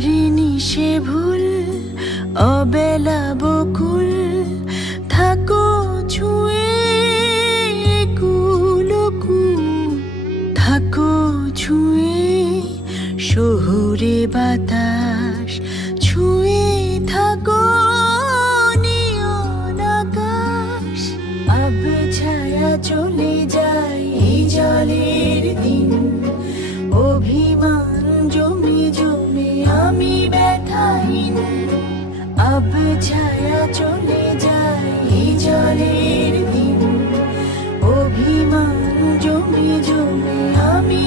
পারিনি সে ভুল, অবেলা বকুল, থাকো ছুঁয়ে কুলকুল থাকো ছুঁয়ে শহুরে বাতাস, ছুঁয়ে থাকো আকাশ আবে ছায়া চলে যায় জলের দিন, অভিমান জমে আমি ব্যথাহীন আব ছায়া চলে যায় জলের দিন। অভিমান জমে জমে আমি